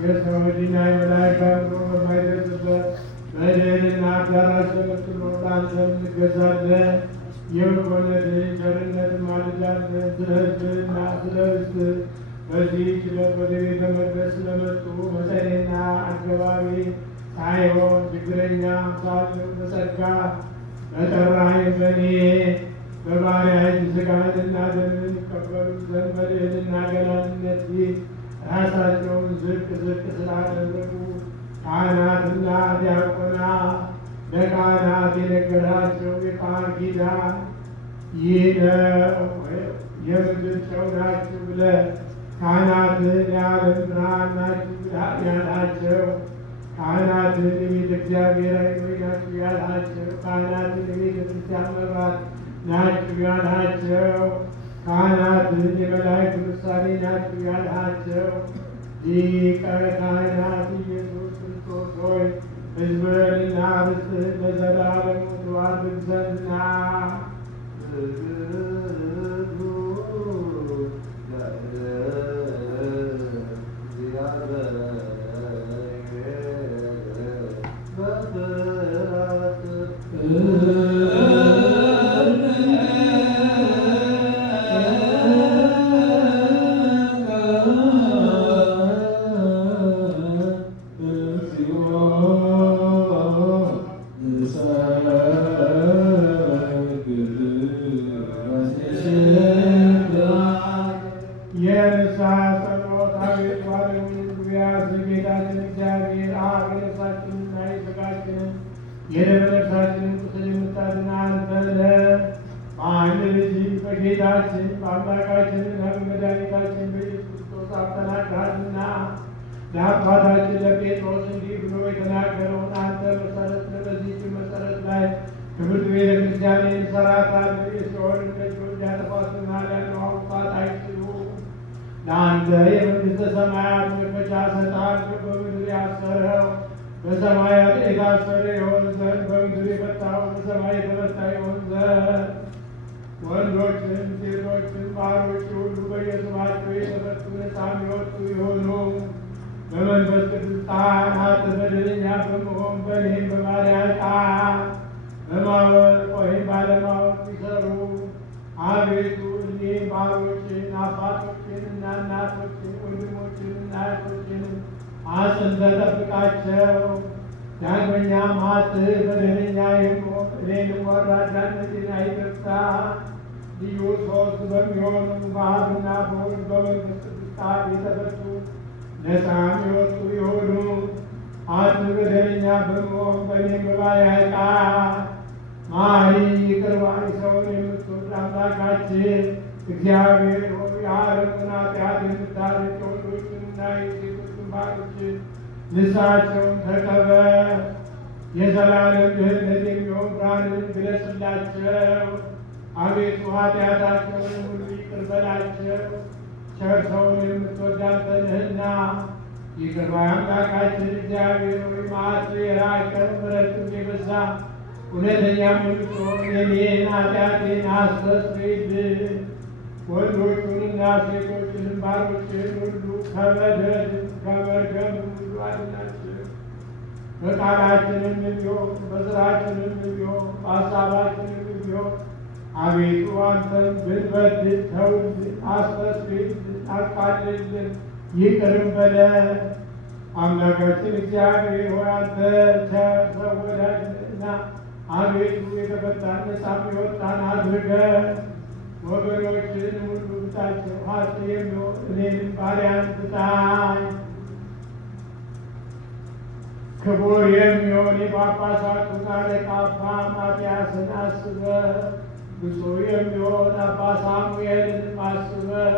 የሰው ልጅ የመላእክት አምሮ በማይደርስበት በደህንና አዳራሽ በምትኖር ለአንተ እንገዛለን። የበጎነትህን ቸርነት ማልዳለን። ስለ ሕዝብህና ስለ ርስትህ በዚህች ዕለት ወደ ቤተ መቅደስ ስለመጡ መጸኔና አገባቢ ሳይሆን ችግረኛ ሳለሁ በጸጋ በጠራኸኝ በእኔ በባሪያህ ሥጋህንና ደምህን ይቀበሉ ዘንድ በልዕልና ገናንነት ፊት ራሳቸውን ዝቅ ዝቅ ስላደረጉ ካህናትና ዲያቆናት ለካህናት የነገራቸው የቃል ኪዳን ይህ ነው። የምድር ጨው ናችሁ ብለህ ካህናትን የዓለም ብርሃን ናችሁ ያልሃቸው፣ ካህናትን የቤተ እግዚአብሔር ዓይኖች ናችሁ ያልሃቸው፣ ካህናትን የቤተ ክርስቲያን መብራት ናችሁ ያልሃቸው፣ ካህናትን የመላእክት ምሳሌ ናችሁ ያልሃቸው ሊቀ ካህናት ኢየሱስ ክርስቶስ ሆይ ሕዝብህንና ርስትህን ለዘላለሙ ትባርክ ዘንድና የንስሐ ጸሎት አቤቱ ዓለሙን ሁሉ ያዝ። ጌታችን እግዚአብሔር አብ የነፍሳችንንና የሥጋችንን የደም ነፍሳችንን ቁስል የምታድን አንተ ነህ። በአንድ ልጅ በጌታችን በአምላካችንና በመድኃኒታችን በኢየሱስ ክርስቶስ አብ ተናግረሃልና ለአባታችን ለጴጥሮስ እንዲህ ብሎ የተናገረውን አንተ መሠረት ነህ። በዚህች መሠረት ላይ ክብርት ቤተ ክርስቲያንን እንሠራታለን። የሲኦልን ደጆች ሊያጠፏትና ሊያነዋውጧት አይችሉም። ለአንተ የመንግሥተ ሰማያት መክፈቻ እሰጥሃለሁ። በምድር ያሰረው በሰማያት የታሰረ ይሆን ዘንድ፣ በምድር የፈታው በሰማይ የተፈታ ይሆን ዘንድ። ወንዶችም ሴቶችም ባሮች ሁሉ በየስማቸው የተፈቱ ነፃ የሚወጡ ይሆኑ። በመንፈስ ቅዱስ ጣን አንተ በደለኛ በመሆን በእኔም በባሪያህ ጣን በማወቅ ወይም ባለማወቅ ቢሰሩ አቤቱ እኒህን ባሮችን አባቶችንና እናቶችን ወንድሞችንና እህቶችንም አጽንተህ ጠብቃቸው። ዳግመኛም አትህ በደለኛ የምሆን እኔንም ወራዳነቴን አይገታ። ልዩ ሦስት በሚሆኑ በአብና በወልድ በመንፈስ ቅዱስ ቃል የተፈቱ ነፃ የሚወጡ የሆኑ አትህ በደለኛ በመሆን በእኔም በባሪያህ ጣን መሐሪ ይቅር ባይ ሰውን የምትወድ አምላካችን እግዚአብሔር ሆይ የዓለምን ኃጢአት የምታርቅ የወንዶችንና የሴቶችን ባሮችን ንስሐቸውን ተቀበል። የዘላለም ድኅነት የሚሆን ብርሃንን ግለጽላቸው። አቤቱ ኃጢአታቸውን ሁሉ ይቅር በላቸው። ቸር ሰውን የምትወድ አንተ ነህና ይቅር ባይ አምላካችን እግዚአብሔር ሆይ መዓትህ የራቀ ምሕረትህ የበዛ እውነተኛም የምትሆን የኔን ኃጢአቴን አስተስርይልኝ። ወንዶቹንና ሴቶችንም ባሮችህን ሁሉ ከበደል ከመርገም ሁሉ አድናቸው። በቃላችንም ቢሆን በሥራችንም ቢሆን በሐሳባችንም ቢሆን አቤቱ አንተን ብንበድል ተውልን፣ አስተስርይልን፣ አቃልልን፣ ይቅርም በለን። አምላካችን እግዚአብሔር ሆይ አንተ ቸር ሰው ወዳጅ ነህና አቤቱ የተፈታን ነፃም የወጣን አድርገን። ወገኖችን ሁሉ ብታቸው ሀጥ የሚሆን እኔንም ባሪያን ብታኝ። ክቡር የሚሆን የጳጳሳቱን አለቃ አባ ማትያስን አስበህ፣ ብፁዕ የሚሆን አባ ሳሙኤልንም አስበህ።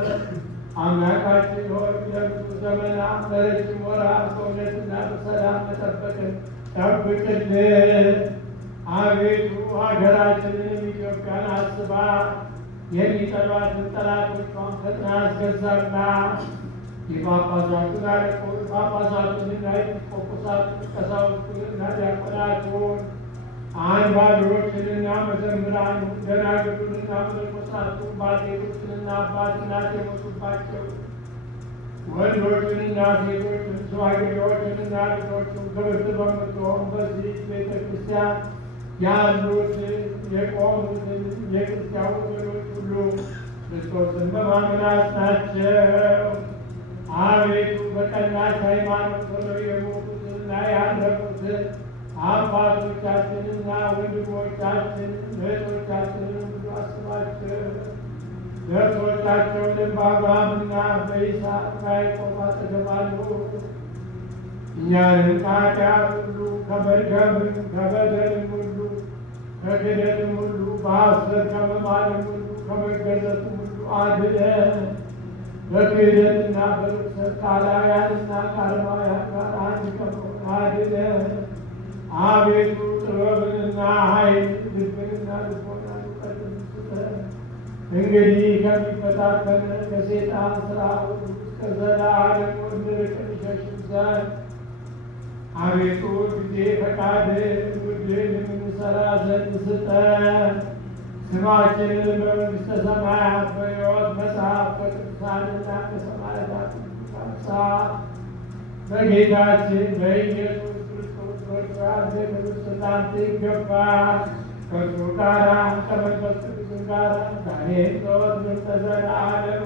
አምላካችን ሆይ ለብዙ ዘመናት ለረጅም ወራት በእውነትና በሰላም ተጠበቅን ጠብቅልን። አቤቱ ሀገራችንንም ኢትዮጵያን አስባት፣ የሚጠሏትን ጠላቶቿን ፈጥነህ አስገዛላት። የጳጳሳቱን አለቆች ጳጳሳቱንና ኤጲስቆጶሳቱን ቀሳውስቱንና ዲያቆናቱን አንባቢዎችንና መዘምራኑን ደናግሉንና መነኮሳቱን ባልቴቶችንና አባት እናት የሞቱባቸው ወንዶችንና ሴቶችን ሽማግሌዎችንና ልጆችን ክብርት በምትሆን በዚህ ቤተ ክርስቲያን ያሉትን የቆሙትን የክርስቲያን ወገኖች ሁሉ ክርስቶስን በማመን አጽናቸው። አቤቱ በቀናች ሃይማኖት ሆነው የሞቱትንና ያለፉትን አባቶቻችንና ወንድሞቻችን እህቶቻችንን ሁሉ አስባቸው። ነፍሶቻቸውንም በአብርሃምና በይስሐቅ በያዕቆብ አጠገብ አሉ። እኛንም ከኃጢአት ሁሉ ከመርገምም ከበደልም ሁሉ ከክህደትም ሁሉ በሐሰት ከመማልም ሁሉ ከመገዘትም ሁሉ አድነን። በክህደትና በርኩሰት ቃላውያንና ቃልማውያን ጋር አንድ ከመሆን አድነን። አቤቱ ጥበብንና ኃይል ልብንና ልቦናን እውቀትን ስጠን። እንግዲህ ከሚፈታተን ከሴጣን ሥራ ሁሉ እስከ ዘላለሙ እንርቅ እንሸሽም ዘንድ አቤቱ ጊዜ ፈቃድህን ውድህን የምንሠራ ዘንድ ስጠን። ስማችንን በመንግሥተ ሰማያት በሕይወት መጽሐፍ ከቅዱሳንና ከሰማዕታት ጻፍ። በጌታችን በኢየሱስ ክርስቶስ ወርዶ ያለ ክብር ስላንተ ይገባል። ከእርሱ ጋራ ከመንፈስ ቅዱስም ጋራ ዛሬም ዘወትርም ለዘላለሙ